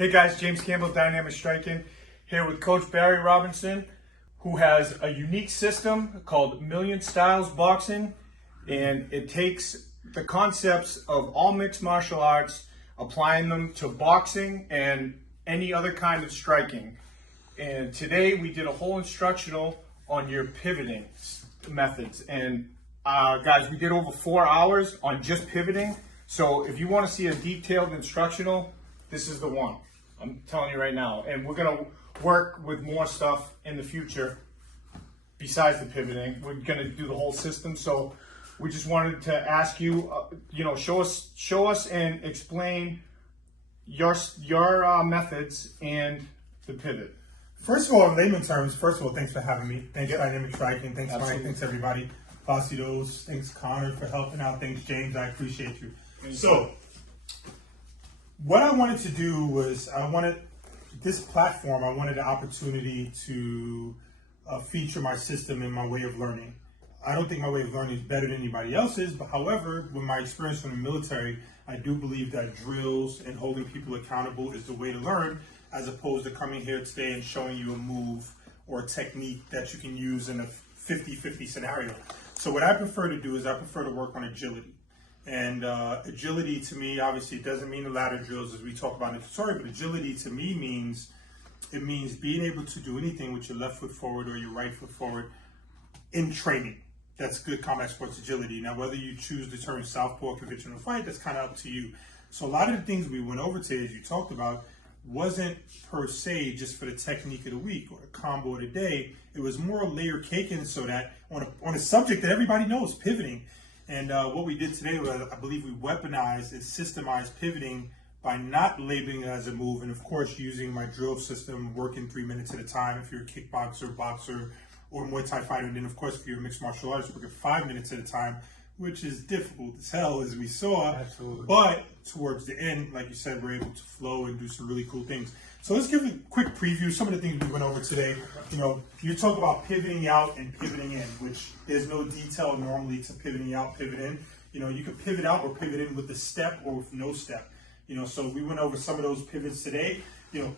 Hey guys, James Campbell, Dynamic Striking, here with Coach Barry Robinson, who has a unique system called Million Styles Boxing, and it takes the concepts of all mixed martial arts, applying them to boxing and any other kind of striking. And today we did a whole instructional on your pivoting methods. And guys, we did over 4 hours on just pivoting. So if you want to see a detailed instructional, this is the one. I'm telling you right now. And we're going to work with more stuff in the future besides the pivoting. We're going to do the whole system. So we just wanted to ask you, show us and explain your methods and the pivot. First of all, in layman terms, thanks for having me. Thanks, Dynamic Striking. Thanks, Mike. Thanks, everybody. Placidos. Thanks, Connor, for helping out. Thanks, James. I appreciate you. So, what I wanted to do was, I wanted the opportunity to feature my system and my way of learning. I don't think my way of learning is better than anybody else's, but however, with my experience from the military, I do believe that drills and holding people accountable is the way to learn, as opposed to coming here today and showing you a move or a technique that you can use in a 50-50 scenario. So what I prefer to do is I prefer to work on agility. And agility to me, obviously, it doesn't mean the ladder drills as we talk about in the tutorial, but agility to me means being able to do anything with your left foot forward or your right foot forward in training. That's good combat sports agility. Now, whether you choose the term southpaw or conventional fight, that's kind of up to you. So a lot of the things we went over today, as you talked about, wasn't per se just for the technique of the week or the combo of the day. It was more layer caking so that on a subject that everybody knows, pivoting. And what we did today was, I believe we weaponized and systemized pivoting by not labeling it as a move, and of course using my drill system, working 3 minutes at a time if you're a kickboxer, boxer, or Muay Thai fighter. And then of course if you're a mixed martial artist, working 5 minutes at a time, which is difficult as hell, as we saw. Absolutely. But towards the end, like you said, we're able to flow and do some really cool things. So let's give a quick preview, some of the things we went over today. You talk about pivoting out and pivoting in, which there's no detail normally to pivoting out, pivot in. You can pivot out or pivot in with a step or with no step. So we went over some of those pivots today.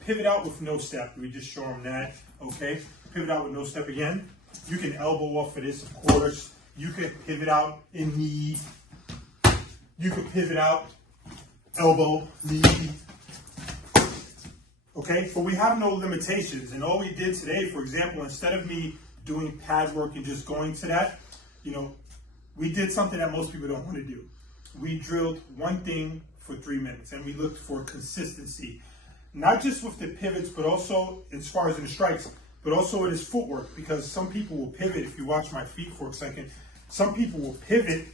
Pivot out with no step. We just show them that, okay? Pivot out with no step again. You can elbow off of this, of course. You could pivot out in knee. You could pivot out, elbow, knee. Okay, but we have no limitations. And all we did today, for example, instead of me doing pad work and just going to that, we did something that most people don't want to do. We drilled one thing for 3 minutes and we looked for consistency, not just with the pivots, but also as far as in the strikes, but also in his footwork, because some people will pivot. If you watch my feet for a second, some people will pivot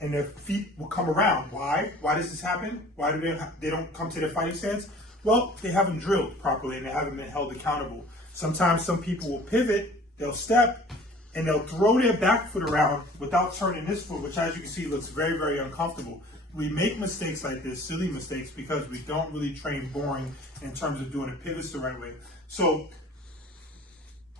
and their feet will come around. Why? Why does this happen? Why do they don't come to their fighting stance? Well, they haven't drilled properly and they haven't been held accountable. Sometimes some people will pivot, they'll step, and they'll throw their back foot around without turning this foot, which as you can see looks very, very uncomfortable. We make mistakes like this, silly mistakes, because we don't really train boring in terms of doing the pivots the right way. So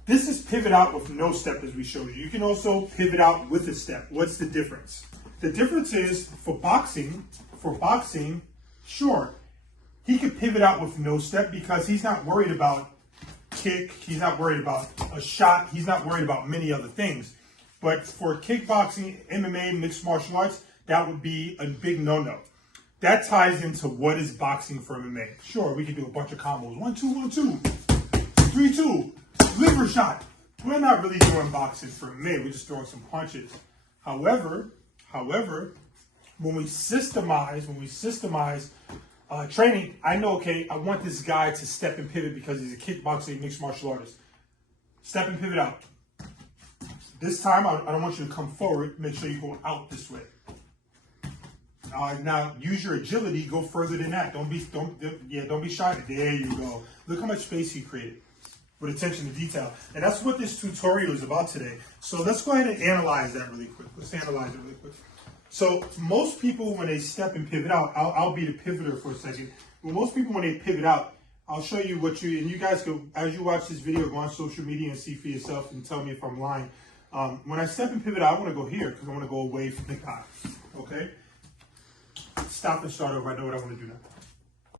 this is pivot out with no step, as we showed you. You can also pivot out with a step. What's the difference? The difference is for boxing, sure, he could pivot out with no step because he's not worried about kick, he's not worried about a shot, he's not worried about many other things. But for kickboxing, MMA, mixed martial arts, that would be a big no-no. That ties into what is boxing for MMA. Sure, we can do a bunch of combos. 1-2, 1-2, 3-2, liver shot. We're not really doing boxing for MMA, we're just throwing some punches. However, when we systemize training, I know, okay, I want this guy to step and pivot because he's a kickboxing mixed martial artist. Step and pivot out. This time, I don't want you to come forward. Make sure you go out this way. Now, use your agility. Go further than that. Don't be shy. There you go. Look how much space you created with attention to detail. And that's what this tutorial is about today. So let's go ahead and analyze that really quick. So most people, when they step and pivot out, I'll be the pivoter for a second. Well, most people, when they pivot out, I'll show you and you guys go, as you watch this video, go on social media and see for yourself and tell me if I'm lying. When I step and pivot out, I want to go here because I want to go away from the guy. Okay? Stop and start over. I know what I want to do now.